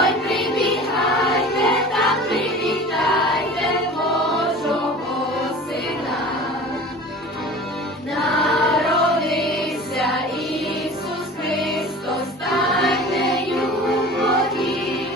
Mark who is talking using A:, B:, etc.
A: Ой, прибігайте та привітайте Божого сина, народився Ісус Христос, стайнею воді.